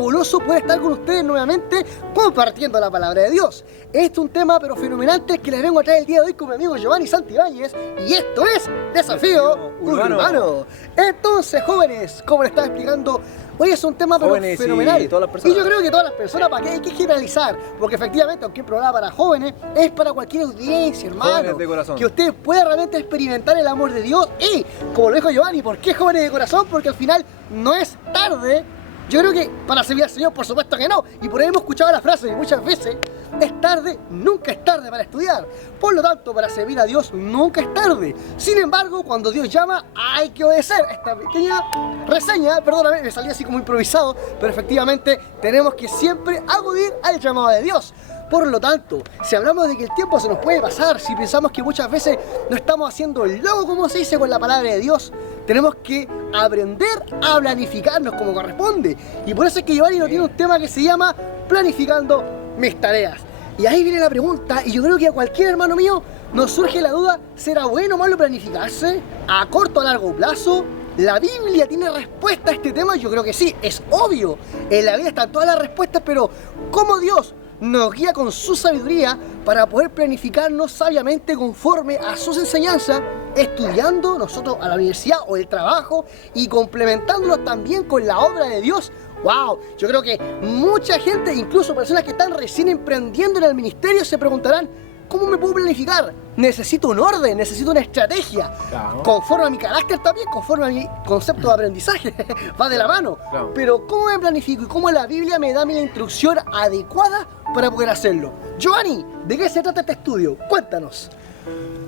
fabuloso poder estar con ustedes nuevamente compartiendo la palabra de Dios. Este es un tema pero fenomenal que les vengo a traer el día de hoy con mi amigo Giovanni Santibáñez y esto es Desafío Urbano. Entonces, jóvenes, como les estaba explicando, hoy es un tema pero fenomenal. Y yo creo que todas las personas, ¿para qué hay que generalizar? Porque efectivamente, aunque un programa para jóvenes, es para cualquier audiencia, hermano. De corazón. Que usted pueda realmente experimentar el amor de Dios. Y, como lo dijo Giovanni, ¿por qué jóvenes de corazón? Porque al final no es tarde. Yo creo que para servir al Señor, por supuesto que no. Y por ahí hemos escuchado la frase muchas veces: es tarde, nunca es tarde para estudiar. Por lo tanto, para servir a Dios nunca es tarde. Sin embargo, cuando Dios llama, hay que obedecer. Esta pequeña reseña, perdóname, me salía así como improvisado, pero efectivamente tenemos que siempre acudir al llamado de Dios. Por lo tanto, si hablamos de que el tiempo se nos puede pasar, si pensamos que muchas veces no estamos haciendo el logo, como se dice, con la palabra de Dios, tenemos que aprender a planificarnos como corresponde. Y por eso es que Giovanni nos tiene un tema que se llama Planificando mis tareas. Y ahí viene la pregunta, y yo creo que a cualquier hermano mío nos surge la duda: ¿será bueno o malo planificarse? ¿A corto o a largo plazo? ¿La Biblia tiene respuesta a este tema? Yo creo que sí, es obvio. En la Biblia están todas las respuestas, pero ¿cómo Dios nos guía con su sabiduría para poder planificarnos sabiamente conforme a sus enseñanzas, estudiando nosotros a la universidad o el trabajo y complementándonos también con la obra de Dios? ¡Wow! Yo creo que mucha gente, incluso personas que están recién emprendiendo en el ministerio, se preguntarán: ¿cómo me puedo planificar? Necesito un orden, necesito una estrategia. Claro. Conforme a mi carácter también, conforme a mi concepto de aprendizaje. Va de la mano. Claro. Pero ¿cómo me planifico y cómo la Biblia me da a mí la instrucción adecuada para poder hacerlo? Giovanni, ¿de qué se trata este estudio? Cuéntanos.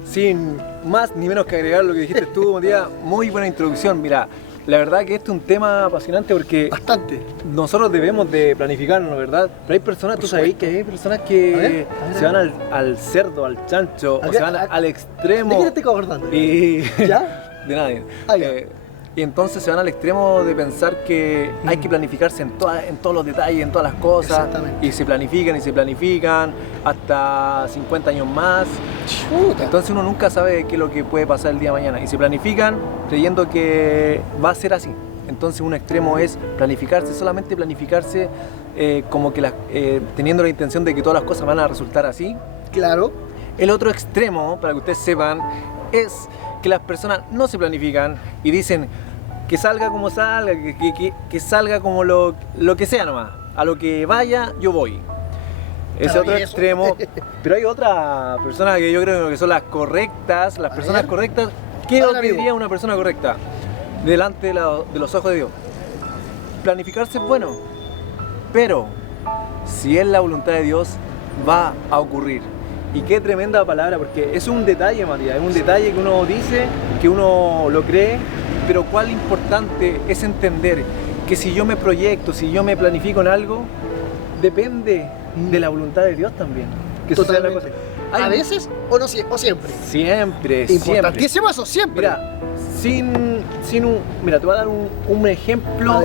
Sin más ni menos que agregar lo que dijiste tú, Matías, muy buena introducción. Mira, la verdad que este es un tema apasionante porque Bastante. nosotros debemos de planificarnos, ¿verdad? Pero hay personas, tú sabes que hay personas que se van al cerdo, al chancho, o se van al extremo. ¿De quién estoy acordando? Y... ¿Ya? De nadie. Ah, ya. Y entonces se van al extremo de pensar que hay que planificarse en todos los detalles, en todas las cosas. Exactamente. Y se planifican hasta 50 años más. Chuta. Entonces uno nunca sabe qué es lo que puede pasar el día de mañana. Y se planifican creyendo que va a ser así. Entonces un extremo es planificarse, solamente planificarse como que teniendo la intención de que todas las cosas van a resultar así. Claro. El otro extremo, para que ustedes sepan, es que las personas no se planifican y dicen que salga como salga, que salga como lo que sea nomás. A lo que vaya, yo voy. Ese otro extremo. Pero hay otra persona que yo creo que son las correctas, las personas correctas. ¿Qué es lo que diría una persona correcta delante de los ojos de Dios? Planificarse es bueno, pero si es la voluntad de Dios, va a ocurrir. Y qué tremenda palabra, porque es un detalle, Matías, es un detalle que uno dice, que uno lo cree, pero cuál importante es entender que si yo me proyecto, si yo me planifico en algo, depende de la voluntad de Dios también. Que suceda la cosa. ¿A veces o no o siempre? Siempre, Importantísimo eso, siempre. Mira, mira, te voy a dar un ejemplo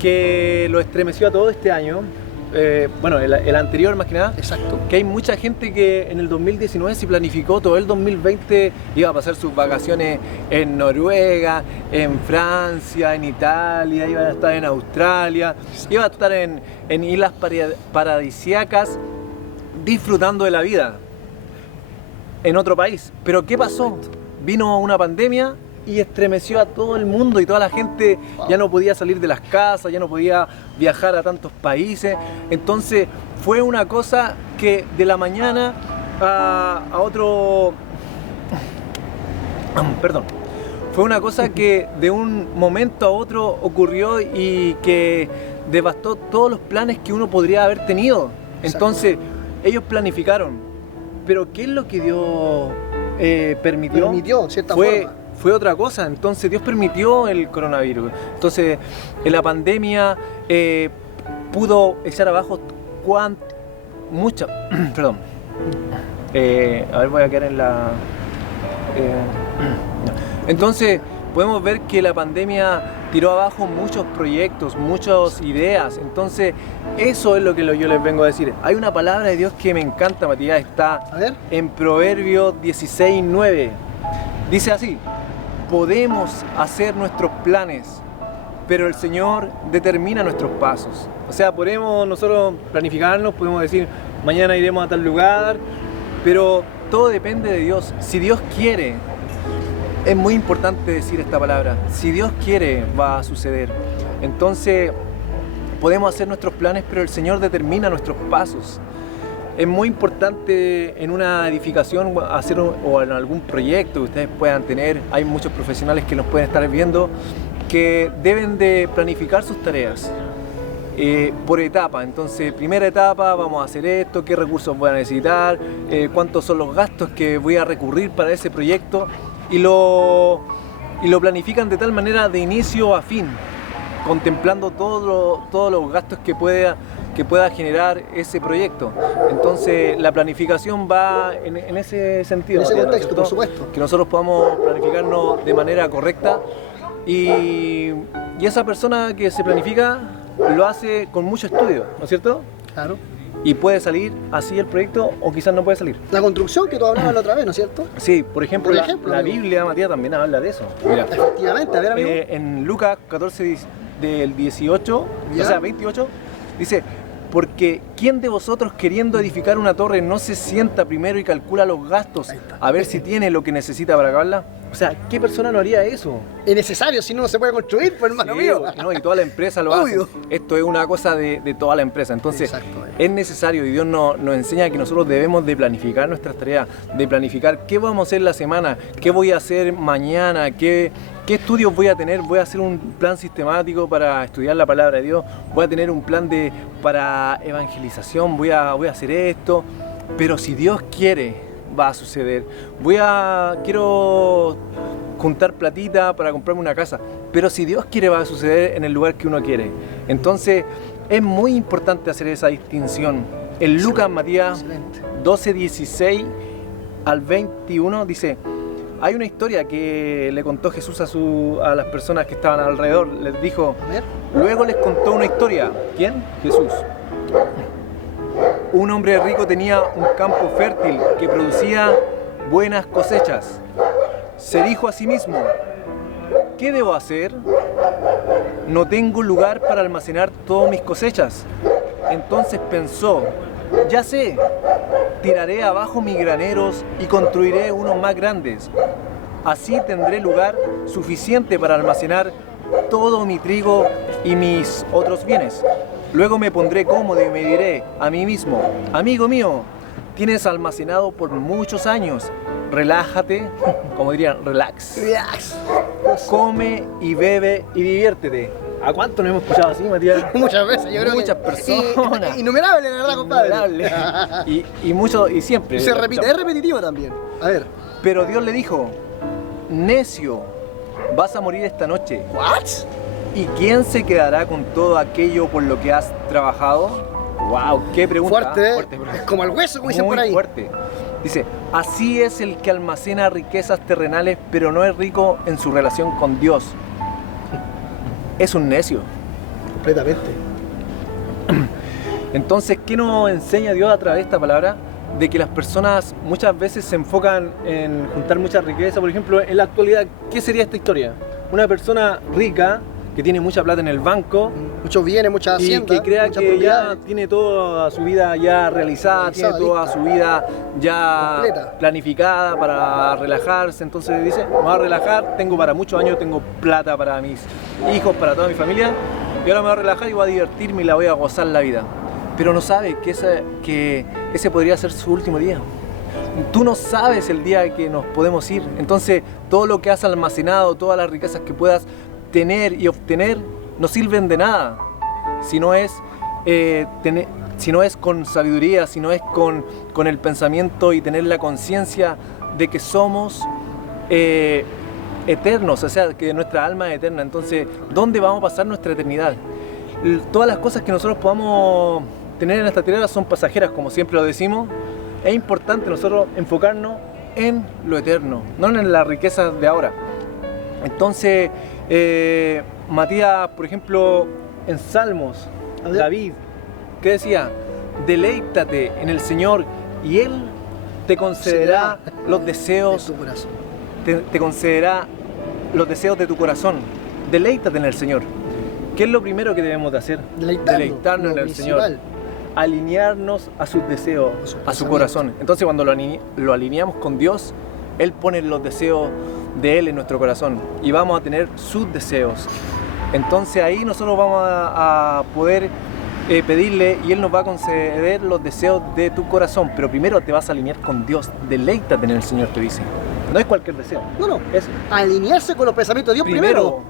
que lo estremeció a todo este año. Bueno, el anterior más que nada. Exacto. Que hay mucha gente que en el 2019 se planificó todo el 2020, iba a pasar sus vacaciones en Noruega, en Francia, en Italia, iba a estar en Australia, iba a estar en islas paradisíacas disfrutando de la vida en otro país. Pero ¿qué pasó? Vino una pandemia y estremeció a todo el mundo y toda la gente ya no podía salir de las casas, ya no podía viajar a tantos países. Entonces fue una cosa que de la mañana a otro... Perdón. Fue una cosa que de un momento a otro ocurrió y que devastó todos los planes que uno podría haber tenido. Entonces ellos planificaron. Pero ¿qué es lo que Dios permitió? Permitió, de cierta forma. Fue otra cosa. Entonces Dios permitió el coronavirus. Entonces en la pandemia pudo echar abajo mucho. Perdón. A ver, voy a quedar en la... Entonces podemos ver que la pandemia tiró abajo muchos proyectos, muchas ideas. Entonces eso es lo que yo les vengo a decir. Hay una palabra de Dios que me encanta, Matías, está en Proverbios 16:9. Dice así: podemos hacer nuestros planes, pero el Señor determina nuestros pasos. O sea, podemos nosotros planificarnos, podemos decir, mañana iremos a tal lugar, pero todo depende de Dios. Si Dios quiere, es muy importante decir esta palabra, si Dios quiere, va a suceder. Entonces, podemos hacer nuestros planes, pero el Señor determina nuestros pasos. Es muy importante en una edificación hacer o en algún proyecto que ustedes puedan tener, hay muchos profesionales que nos pueden estar viendo, que deben de planificar sus tareas por etapa. Entonces, primera etapa, vamos a hacer esto, qué recursos voy a necesitar, cuántos son los gastos que voy a recurrir para ese proyecto, y lo planifican de tal manera de inicio a fin, contemplando todos los gastos que pueda generar ese proyecto. Entonces la planificación va en ese sentido. En ese contexto, ¿cierto? por supuesto. Que nosotros podamos planificarnos de manera correcta y esa persona que se planifica lo hace con mucho estudio, ¿no es cierto? Claro. Y puede salir así el proyecto o quizás no puede salir. La construcción que tú hablabas la otra vez, ¿no es cierto? Sí, por ejemplo, la amigo. Biblia, Matías, también habla de eso. Mira, Efectivamente, a ver, amigo. en Lucas 14 del 18, ¿Ya? o sea 28, dice, porque ¿quién de vosotros queriendo edificar una torre no se sienta primero y calcula los gastos a ver si tiene lo que necesita para acabarla? O sea, ¿qué persona no haría eso? Es necesario, si no, no se puede construir, pues, hermano Sí, mío. no, y toda la empresa lo hace. Obvio. Esto es una cosa de toda la empresa. Entonces, Exacto. es necesario y Dios nos enseña que nosotros debemos de planificar nuestras tareas, de planificar qué vamos a hacer la semana, qué voy a hacer mañana, qué estudios voy a tener. Voy a hacer un plan sistemático para estudiar la palabra de Dios, voy a tener un plan para evangelización, voy a hacer esto. Pero si Dios quiere, va a suceder. Quiero juntar platita para comprarme una casa, pero si Dios quiere, va a suceder en el lugar que uno quiere. Entonces es muy importante hacer esa distinción. En Lucas, Matías, Excelente. 12:16 al 21 dice, hay una historia que le contó Jesús a las personas que estaban alrededor. Les dijo, A ver. luego les contó una historia. ¿Quién? Jesús. Un hombre rico tenía un campo fértil que producía buenas cosechas. Se dijo a sí mismo, ¿qué debo hacer? No tengo lugar para almacenar todas mis cosechas. Entonces pensó, ya sé, tiraré abajo mis graneros y construiré unos más grandes. Así tendré lugar suficiente para almacenar todo mi trigo y mis otros bienes. Luego me pondré cómodo y me diré a mí mismo, amigo mío, tienes almacenado por muchos años, relájate, como dirían, relax, Relax. come y bebe y diviértete. ¿A cuánto nos hemos escuchado así, Matías? Muchas veces, yo creo Muchas que... personas. Innumerables, la verdad, compadre. Innumerables. y siempre. Y se repite, es repetitivo también. A ver. Pero Dios le dijo, necio, vas a morir esta noche. ¿What? ¿Y quién se quedará con todo aquello por lo que has trabajado? ¡Wow! ¡Qué pregunta! Fuerte, Fuerte, es como el hueso, como dicen muy por ahí. fuerte. Dice, así es el que almacena riquezas terrenales, pero no es rico en su relación con Dios. Es un necio. Completamente. Entonces, ¿qué nos enseña Dios a través de esta palabra? De que las personas muchas veces se enfocan en juntar mucha riqueza. Por ejemplo, en la actualidad, ¿qué sería esta historia? Una persona rica que tiene mucha plata en el banco Muchos bienes, muchas y haciendas, que crea muchas que ya propiedades. tiene toda su vida ya realizada, tiene toda lista. su vida ya Completa. planificada para relajarse. Entonces dice, me voy a relajar, tengo para muchos años, tengo plata para mis hijos, para toda mi familia, y ahora me voy a relajar y voy a divertirme y la voy a gozar la vida. Pero no sabe que ese podría ser su último día. Tú no sabes el día que nos podemos ir. Entonces, todo lo que has almacenado, todas las riquezas que puedas tener y obtener, no sirven de nada si no es, si no es con sabiduría, si no es con el pensamiento y tener la conciencia de que somos eternos, o sea, que nuestra alma es eterna. Entonces, ¿dónde vamos a pasar nuestra eternidad? Todas las cosas que nosotros podamos tener en esta tierra son pasajeras, como siempre lo decimos. Es importante nosotros enfocarnos en lo eterno, no en las riquezas de ahora. Entonces, Matías, por ejemplo, en Salmos, David, ¿qué decía? Deleítate en el Señor y Él te concederá los deseos de tu corazón. te concederá los deseos de tu corazón. Deleítate en el Señor. ¿Qué es lo primero que debemos de hacer? Deleitarnos en el Señor. Alinearnos a sus deseos, a su corazón. Entonces cuando lo alineamos con Dios, Él pone los deseos de Él en nuestro corazón y vamos a tener sus deseos. Entonces ahí nosotros vamos a poder pedirle y Él nos va a conceder los deseos de tu corazón. Pero primero te vas a alinear con Dios. Deleítate en el Señor, te dice. No es cualquier deseo. No, es alinearse con los pensamientos de Dios primero.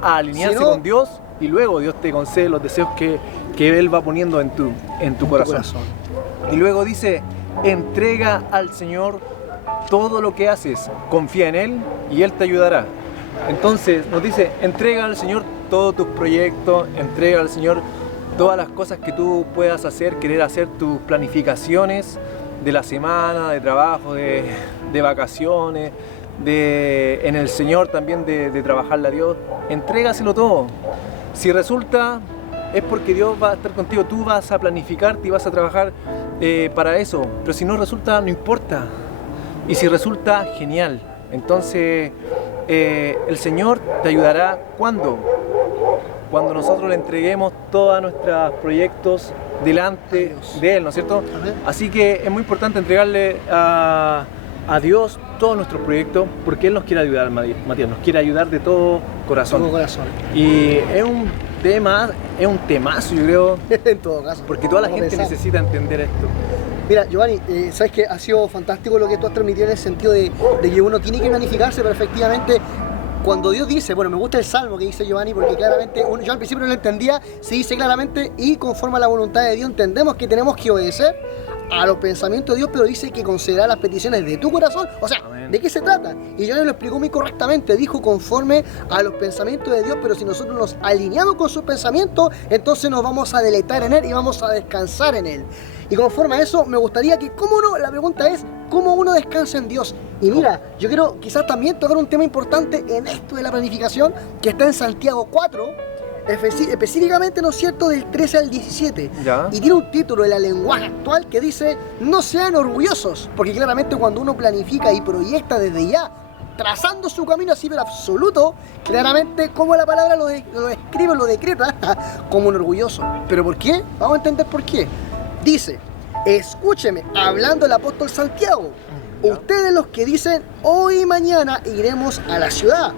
A alinearse con Dios y luego Dios te concede los deseos que Él va poniendo en tu corazón. Y luego dice, entrega al Señor todo lo que haces, confía en Él y Él te ayudará. Entonces nos dice, entrega al Señor todos tus proyectos, entrega al Señor todas las cosas que tú puedas hacer, querer hacer tus planificaciones de la semana, de trabajo, de vacaciones, en el Señor también de trabajarle a Dios. Entrégaselo todo. Si resulta, es porque Dios va a estar contigo, tú vas a planificarte y vas a trabajar para eso. Pero si no resulta, no importa. Y si resulta, genial. Entonces, el Señor te ayudará cuando nosotros le entreguemos todos nuestros proyectos delante de Él, ¿no es cierto? Así que es muy importante entregarle a Dios todos nuestros proyectos porque Él nos quiere ayudar, Matías, nos quiere ayudar de todo corazón. Y es un temazo, yo creo, en todo caso, porque toda la gente necesita entender esto. Mira, Giovanni, sabes que ha sido fantástico lo que tú has transmitido en el sentido de que uno tiene que planificarse, pero efectivamente cuando Dios dice, bueno, me gusta el salmo que dice Giovanni, porque claramente, yo al principio no lo entendía, se dice claramente, y conforme a la voluntad de Dios entendemos que tenemos que obedecer a los pensamientos de Dios, pero dice que considerar las peticiones de tu corazón. O sea, amén. ¿De qué se trata? Y Giovanni lo explicó muy correctamente, dijo conforme a los pensamientos de Dios, pero si nosotros nos alineamos con sus pensamientos, entonces nos vamos a deleitar en Él y vamos a descansar en Él. Y conforme a eso, me gustaría que, la pregunta es, ¿cómo uno descansa en Dios? Y mira, yo quiero quizás también tocar un tema importante en esto de la planificación, que está en Santiago 4, específicamente, ¿no es cierto?, del 13 al 17. ¿Ya? Y tiene un título en la lenguaje actual que dice, no sean orgullosos, porque claramente cuando uno planifica y proyecta desde ya, trazando su camino así pero absoluto, claramente como la palabra lo describe, lo decreta como un orgulloso. ¿Pero por qué? Vamos a entender por qué. Dice, escúcheme, hablando el apóstol Santiago, ustedes los que dicen, hoy y mañana iremos a la ciudad.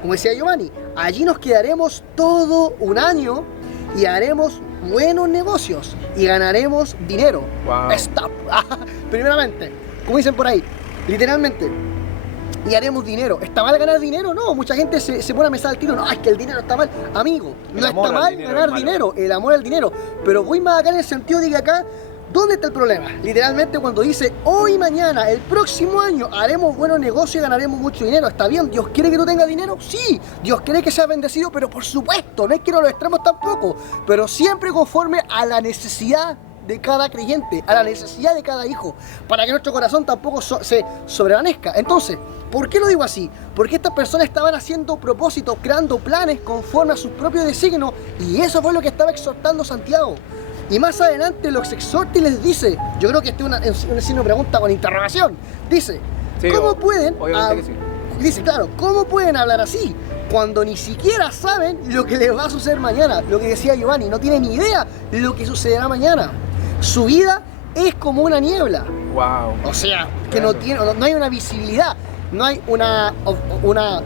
Como decía Giovanni, allí nos quedaremos todo un año y haremos buenos negocios y ganaremos dinero. Wow. Stop. Primeramente, como dicen por ahí, literalmente, y haremos dinero. ¿Está mal ganar dinero? No, mucha gente se pone a mesar al tiro. No, es que el dinero está mal. Amigo, no está mal ganar dinero, el amor al dinero. Pero voy más acá en el sentido de que acá, ¿dónde está el problema? Literalmente cuando dice, hoy, mañana, el próximo año haremos buenos negocios y ganaremos mucho dinero. ¿Está bien? ¿Dios quiere que tú tengas dinero? Sí. ¿Dios quiere que seas bendecido? Pero por supuesto, no es que no los extremos tampoco. Pero siempre conforme a la necesidad de cada creyente, a la necesidad de cada hijo, para que nuestro corazón tampoco se sobrevanezca. Entonces, ¿por qué lo digo así? Porque estas personas estaban haciendo propósitos, creando planes conforme a sus propios designios, y eso fue lo que estaba exhortando Santiago. Y más adelante los exhorta y les dice, yo creo que este es una signo de pregunta con interrogación, dice, sí, ¿cómo pueden? Obviamente que sí. Dice, claro, ¿cómo pueden hablar así? Cuando ni siquiera saben lo que les va a suceder mañana. Lo que decía Giovanni, no tienen ni idea de lo que sucederá mañana. Su vida es como una niebla. Wow. O sea, que no hay una visibilidad, no hay una,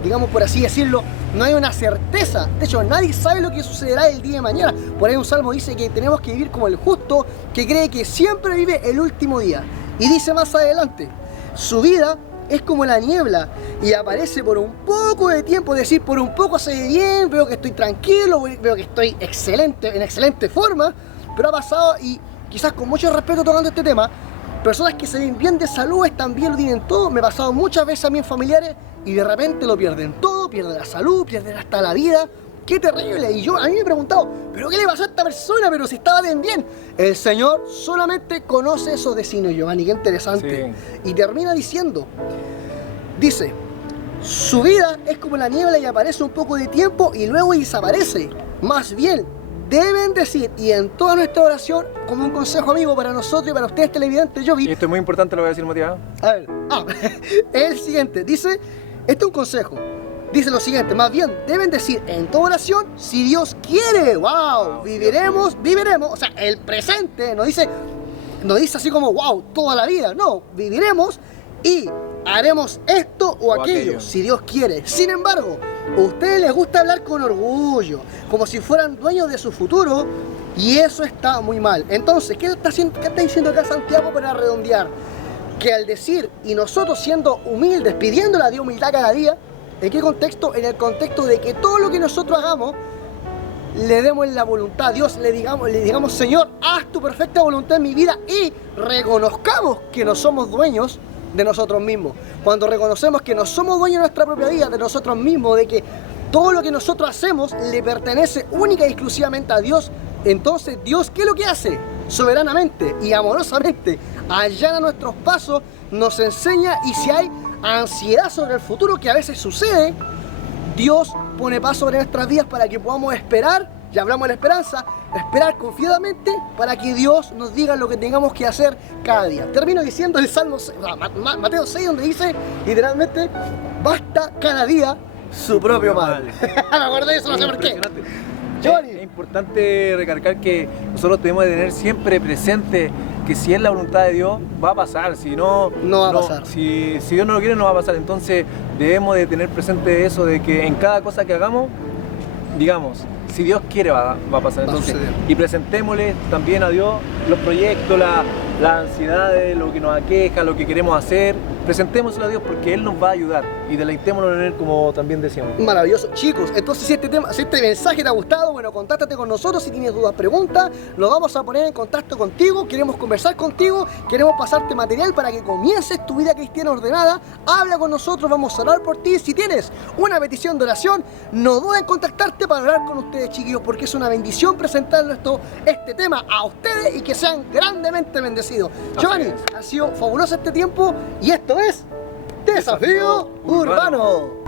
digamos por así decirlo, no hay una certeza. De hecho, nadie sabe lo que sucederá el día de mañana. Por ahí un salmo dice que tenemos que vivir como el justo, que cree que siempre vive el último día. Y dice más adelante, su vida es como la niebla y aparece por un poco de tiempo, es decir, por un poco se ve bien, veo que estoy tranquilo, veo que estoy en excelente forma, pero ha pasado y quizás con mucho respeto tocando este tema, personas que se ven bien de salud, están bien, lo tienen todo, me ha pasado muchas veces a mis familiares y de repente lo pierden todo, pierden la salud, pierden hasta la vida. ¡Qué terrible! Y a mí me he preguntado, ¿pero qué le pasó a esta persona? Pero si estaba bien. El Señor solamente conoce esos designios, Giovanni, qué interesante. Sí. Y termina diciendo, dice, su vida es como la niebla y aparece un poco de tiempo y luego desaparece. Más bien, deben decir, y en toda nuestra oración, como un consejo amigo para nosotros y para ustedes televidentes, y esto es muy importante, lo voy a decir, Matías. A ver, es el siguiente, dice, este es un consejo. dice lo siguiente, más bien deben decir en toda oración, si Dios quiere, wow, viviremos, o sea, el presente, no dice así como, wow, toda la vida, no, viviremos y haremos esto o aquello, si Dios quiere. Sin embargo, a ustedes les gusta hablar con orgullo, como si fueran dueños de su futuro, y eso está muy mal. Entonces, ¿qué está diciendo acá Santiago para redondear? Que al decir, y nosotros siendo humildes, pidiéndole a Dios humildad cada día, ¿en qué contexto? En el contexto de que todo lo que nosotros hagamos, le demos la voluntad a Dios, le digamos, Señor, haz tu perfecta voluntad en mi vida, y reconozcamos que no somos dueños de nosotros mismos. Cuando reconocemos que no somos dueños de nuestra propia vida, de nosotros mismos, de que todo lo que nosotros hacemos le pertenece única y exclusivamente a Dios, entonces Dios, ¿qué es lo que hace? Soberanamente y amorosamente allana nuestros pasos, nos enseña, y si hay ansiedad sobre el futuro, que a veces sucede, Dios pone paz sobre nuestras vidas para que podamos esperar, ya hablamos de la esperanza, esperar confiadamente para que Dios nos diga lo que tengamos que hacer cada día. Termino diciendo el Salmo, Mateo 6, donde dice literalmente, basta cada día su propio mal. Me acordé de eso, no sé por qué. Es importante recargar que nosotros tenemos que tener siempre presente que si es la voluntad de Dios, va a pasar. Si no, no va a pasar. Si Dios no lo quiere, no va a pasar. Entonces debemos de tener presente eso, de que en cada cosa que hagamos, digamos, si Dios quiere va a pasar. Entonces, y presentémosle también a Dios los proyectos, las ansiedades, lo que nos aqueja, lo que queremos hacer. Presentémoslo a Dios porque Él nos va a ayudar y deleitémonos en Él, como también decíamos. Maravilloso. Chicos, entonces si este mensaje te ha gustado, bueno, contáctate con nosotros si tienes dudas, preguntas, nos vamos a poner en contacto contigo, queremos conversar contigo, queremos pasarte material para que comiences tu vida cristiana ordenada. Habla con nosotros, vamos a orar por ti. Si tienes una petición de oración, no dudes en contactarte para orar con ustedes, chiquillos, porque es una bendición presentarles este tema a ustedes y que sean grandemente bendecidos. Giovanni, ha sido fabuloso este tiempo y esto es Desafío Urbano.